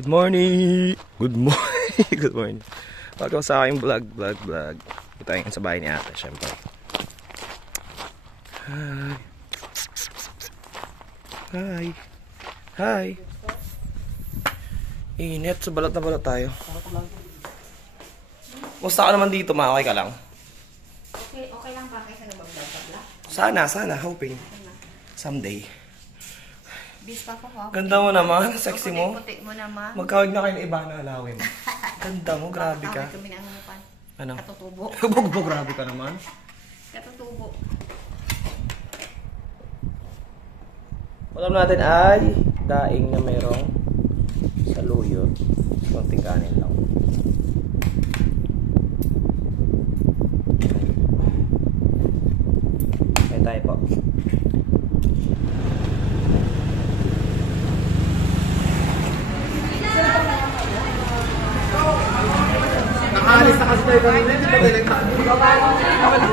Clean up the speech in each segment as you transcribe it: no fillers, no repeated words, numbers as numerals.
Good morning! Good morning! Good morning! Welcome sa aking vlog. Ito tayo sa bahay ni ate, syempre. Hi! Hi! Hi! Init, sa balat na balat tayo. Musta ka naman dito, ma? Okay ka lang? Okay lang ba kaysa nag-vlog? Sana, hoping. Someday. Bis pa ko ha. Ganda mo naman, sexy mo. Puti mo naman. Magkawag na kayo ng iba na alawin. Ganda mo, grabe ka. Kami ng Ano? katutubo. Bugbo, grabe ka naman. Katutubo. Ulam natin ay daing na merong saluyot. Konting kanin lang. Kain tayo po. Nakaalis na kasi tayo kanina, hindi ba tayo nagtakbo?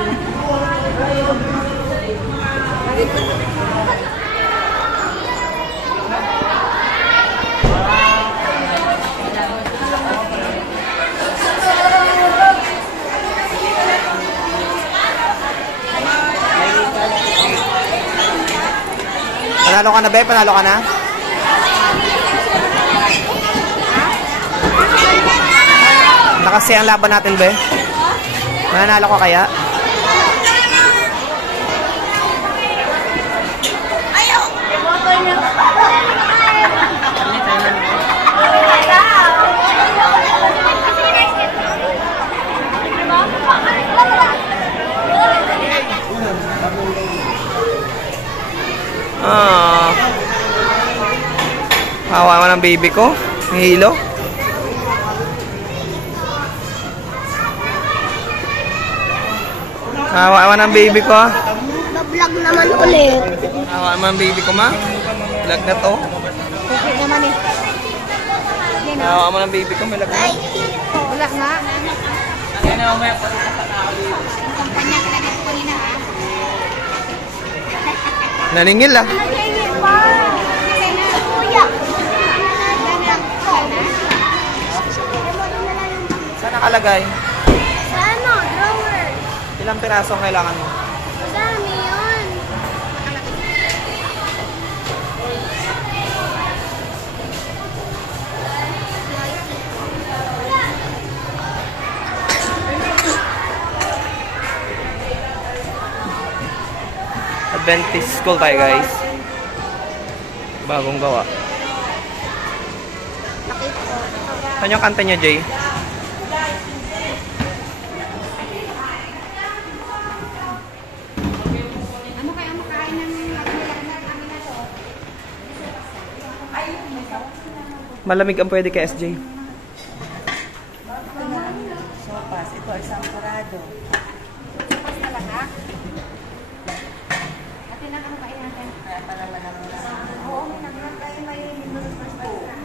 Panalo ka na, be? Panalo ka na? Nakasi ang laban natin, be. Mananalo ka kaya? Ayaw! Hawa naman ang baby ko. Hilo. Hawa naman ang baby ko. Vlog naman ulit. Hawa naman ang baby ko, ma. Vlog na to. Okay naman eh. Hawa naman ang baby ko. May lag na. Wala nga. Ang kumpanya talaga ko rin ha. Naningil ah. Naningil pa. Kuya. Saan nakalagay? Ano? Drawer. Ilang piraso ang kailangan mo? Madami yun. Adventist school tayo, guys. Bagong gawa. Saan yung kanta niya, Jay? Ano kaya makain ng amin na to? Malamig ang pwede kay SJ. Sopas, ito ay sampurado. Sopas talaga? Atin lang ano kain natin? Kaya pala Oo, may naglag tayo may minutos na sopas.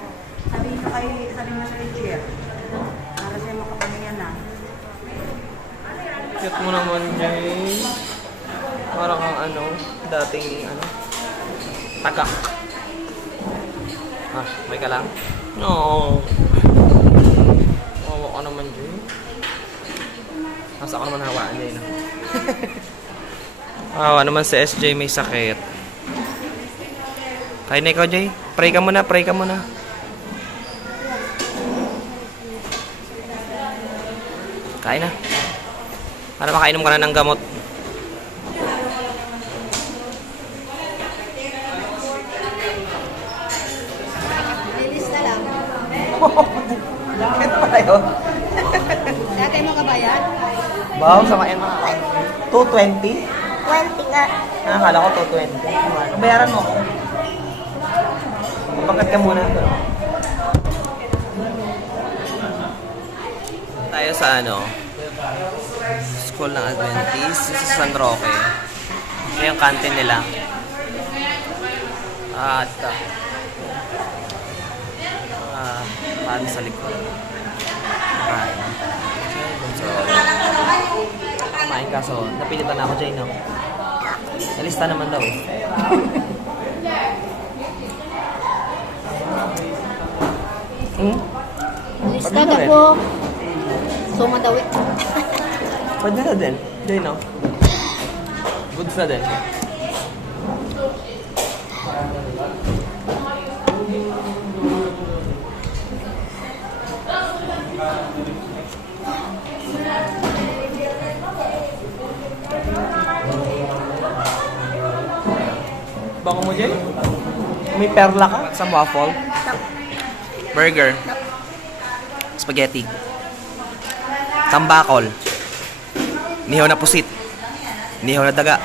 sabi mo sa Richie, para siya makapahinga na. Cute mo naman, Jay. Parang kang ano, dating ano, tagak. Ah, may ka lang? No. Wawa ka naman, Jay. Nasa ako naman hawaan, Jay, no? Hawa naman si SJ may sakit. Kain na ikaw, Jay. Pray ka muna, pray ka muna. Kain na. Para makainom ka na ng gamot. Lilis na lang. Bakit pa yun? Dati mo kabayad? Wow, samain mo. 220? 20 nga. Akala ko 220. Bayaran mo ako. Bakit ka muna? Tayo sa ano? School ng Adventist sa San Roque. Ito yung canteen nila. At paano sa likod. Kain. So, kumain ka. So, napilitan na ako dyan, no? Nalista naman daw eh. Hmm? Listada po. Sumadawi. Pwede na din. Hindi, no? Goods na din. Baka mo dyan? May perla ka? Sa waffle? Burger. Spaghetti. Tambakol. Nihaw na pusit. Nihaw na daga.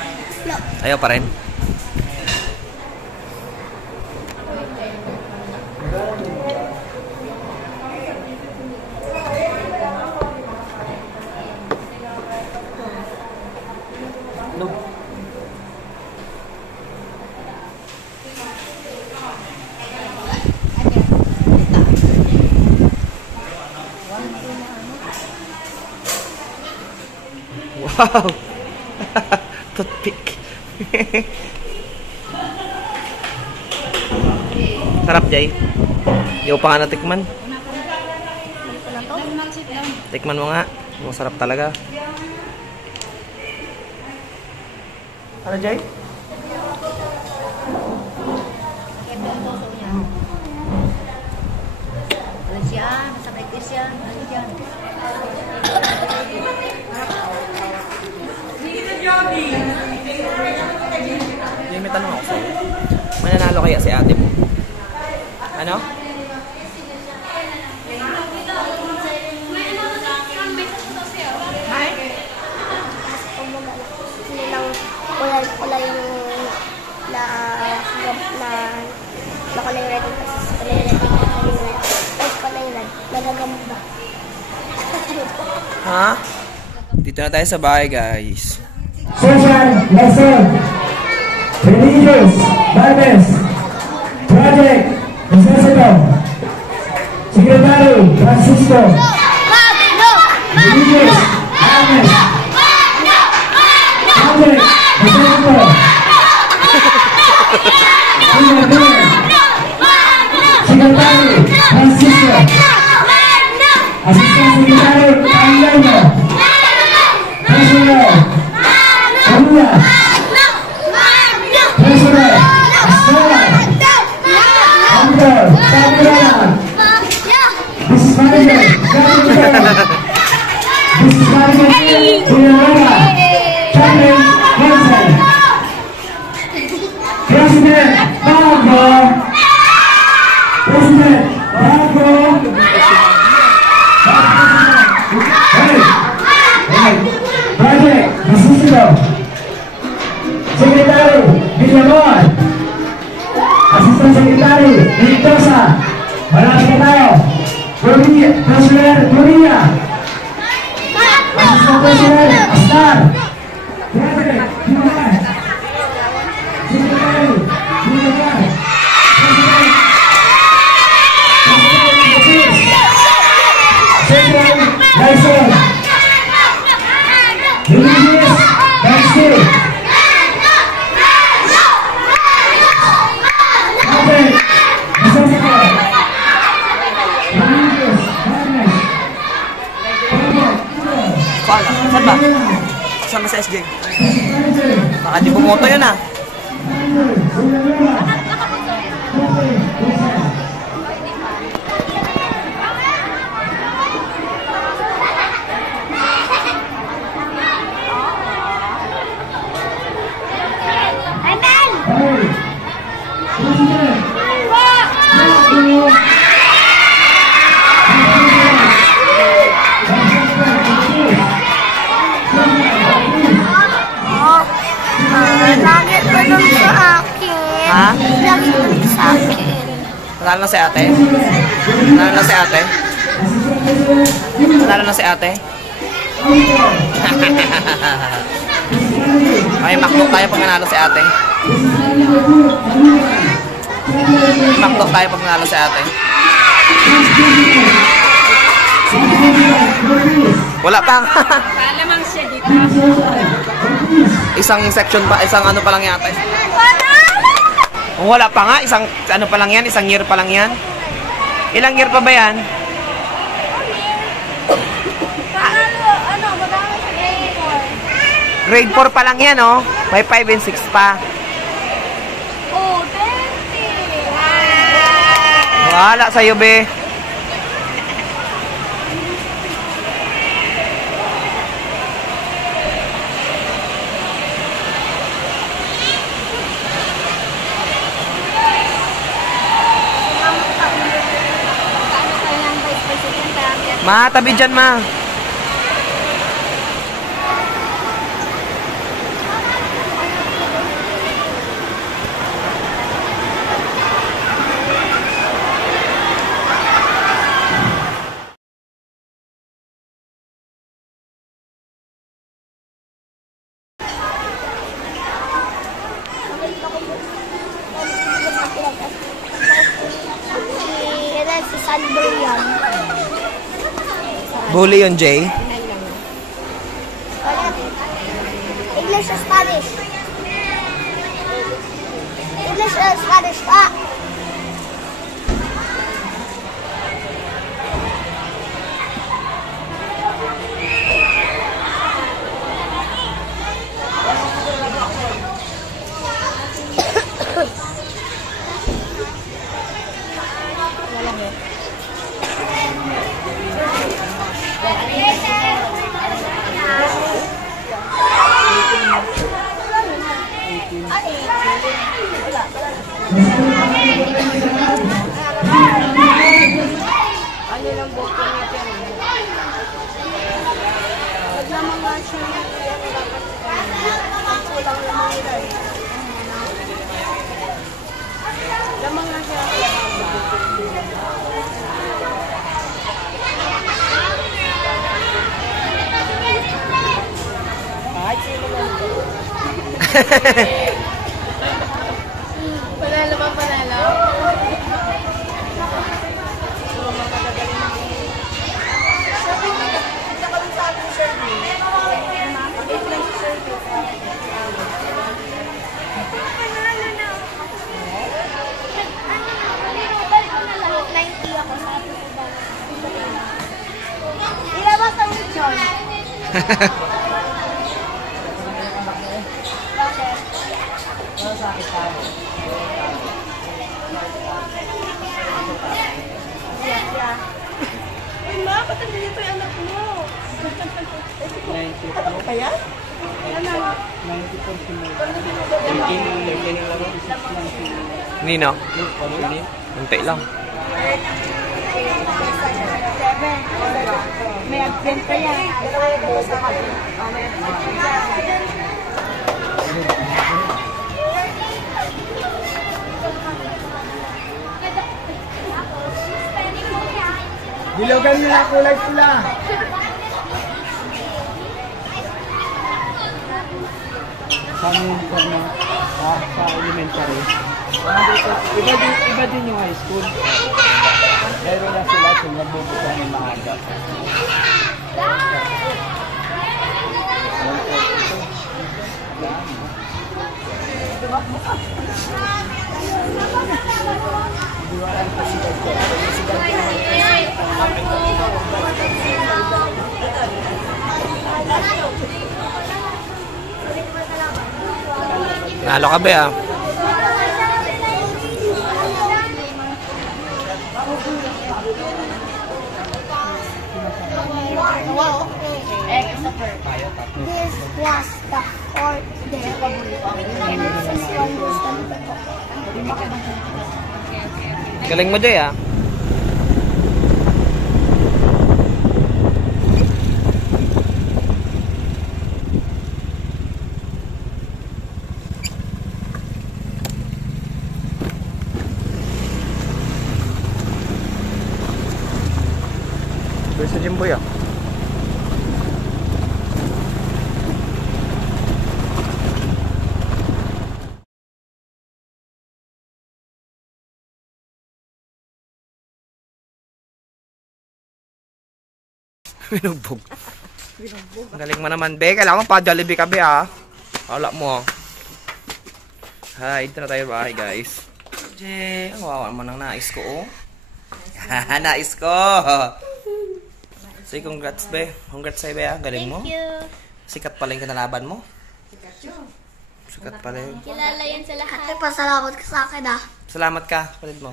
Ayaw pa rin. No. Wow! Toothpick. Sarap, Jay. Hindi ko pa nga natikman. Tikman mo nga. Masarap talaga. Ano, Jay? Ano siya? Masakit din siya. Ano dyan? Jay, may tanong ako sa'yo. Mananalo kaya si ate mo? Ano? Kulay yung kulay red nagagamot ba? Ha? Dito na tayo sa bahay, guys. Social lesson, religious, Bibles, project, necessito, secretary, Francisco, religious, Agnes, project, necessito, secretary, Francisco, assistant secretary, Angelo, president, Maria, president, Estela, Uncle, Gabriela, Mrs. Manager, Gabriela, Mrs. Manager, Giovanna, Chaplain, Hansen, President, Margo, President, Margo, Project, Assistant, Secretary, Villamor, Assistant Secretary, Mendoza, malapit na tayo, President, Gloria, Assistant President, Astar, President, Juan, Secretary, Juan, Secretary, Lyson, Religious, Baxter, Project, Necessito, Religious, Agnes, Paala. Saan ba? Saan ba sa SJ? Baka di bumoto yun, ah. Lagi ko dun sa akin. Ha? Lagi ko dun sa akin. Nanalo na si ate? Nanalo na si ate? Nanalo na si ate? May MacBook tayo pag nanalo si ate. MacBook tayo pag nanalo si ate. Wala pa. Alamang siya dito. Isang section pa, isang ano pa lang yata. Kung wala pa nga, isang ano pa lang yan, isang year pa lang yan. Ilang year pa ba yan? Madami sa grade 4. Grade 4 pa lang yan, oh. May 5 and 6 pa. Oh, 20. Wala sa'yo, be. Paano kayo ng vice president? Ma, tabi dyan, ma. Si Sandro yan. Bully yun, Jay. English or Spanish? English or Spanish ka? Ano lang boto niya dyan? Huwag naman nga siya yan dapat sa kanya. Ang kulang lamang nila eh. Lamang nga siya. Kahit sino lang ito. Panalo ba panalo? Ilabas ang lechon. Ay, ma, patanda dito yung anak mo. Ano pa yan? Nino? Hintay lang. May absent pa yan. Bilogan nila kulay pula. Sa uniform na sa elementary. Iba din yung high school. Pero na sila kung nagbubuka ng maaga. Nalo ka ba, ah? This was the fourth day. And this is one Galing mo, Jay, ah. Where's the Jimboy, ah? Binugbog. Galing mo naman, be. Kailangan pa Jollibee ka, be, ah. Wala mo, ah. Hi, dito na tayo bahay, guys. Jay, ang wawa naman ang nais ko, oh. Nais ko. Say congrats, be. Congrats sa'yo, be. Galing mo. Thank you. Sikat pala yung kanalaban mo. Sikat pala yun. Kilala yan sa lahat. Ate, pasalamat ka sa akin ah. Salamat ka, kapatid mo.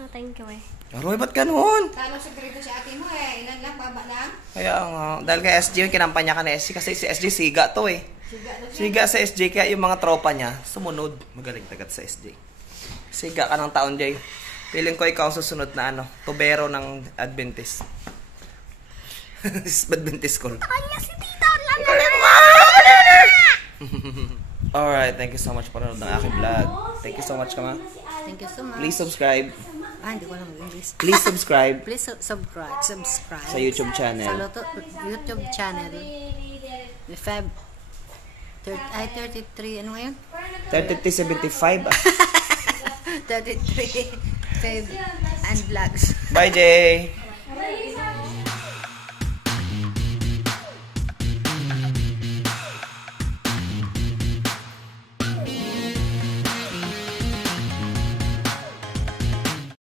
Oh, thank you eh. Roy, ba't ganun? Talo sa grado si ate mo eh. Ilan lang, baba lang. Kaya nga, dahil kay SJ, yung kinampanya ka na SJ, kasi si SJ siga to eh. Siga sa SJ, kaya yung mga tropa niya, sumunod. Magaling tagat sa SJ. Siga ka ng taon, Jay. Feeling ko ikaw susunod na ano, tubero ng Adventist. Adventist school. Kanya si Tita lang. Alright, thank you so much for nanonood ng aking vlog. Thank you so much, Kama. Thank you so much. Please subscribe. Hindi ko alam English. Please subscribe Please subscribe. sa YouTube Sa channel. YouTube channel. The Feb 33, ano ngayon? 3375. 33 Feb and Vlogs. Bye, Jay.